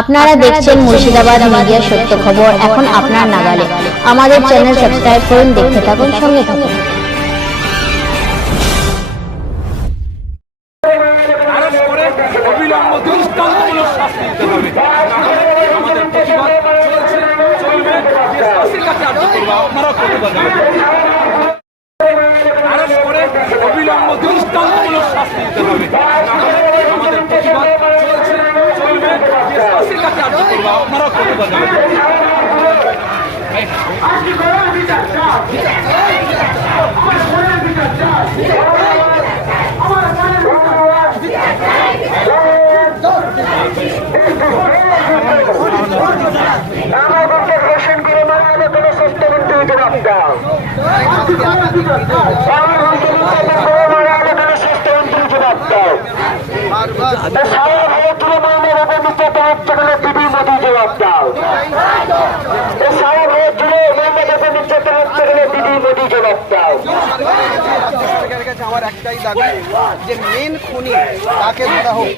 আপনারা দেখছেন মুর্শিদাবাদ মিডিয়া সত্য খবর। এখন আপনার নাগালে আমাদের চ্যানেল সাবস্ক্রাইব করুন দেখতে থাকুন সঙ্গে থাকুন। অবিলম্ব দৃষ্টান্তমূলক শাস্তি দিতে হবে। দেশবাসীর কাছে আর্জি করব আপনারা প্রতিবাদ আমাদেরকে ঘোষণ জবাব কোনো দিদি মোদি জবাব দাও। নির্যাতন হচ্ছে কোনো দিদি মোদি জবাব দাও। আমার একটাই দাবি, যে মেন খুনি তাকে ধরা হোক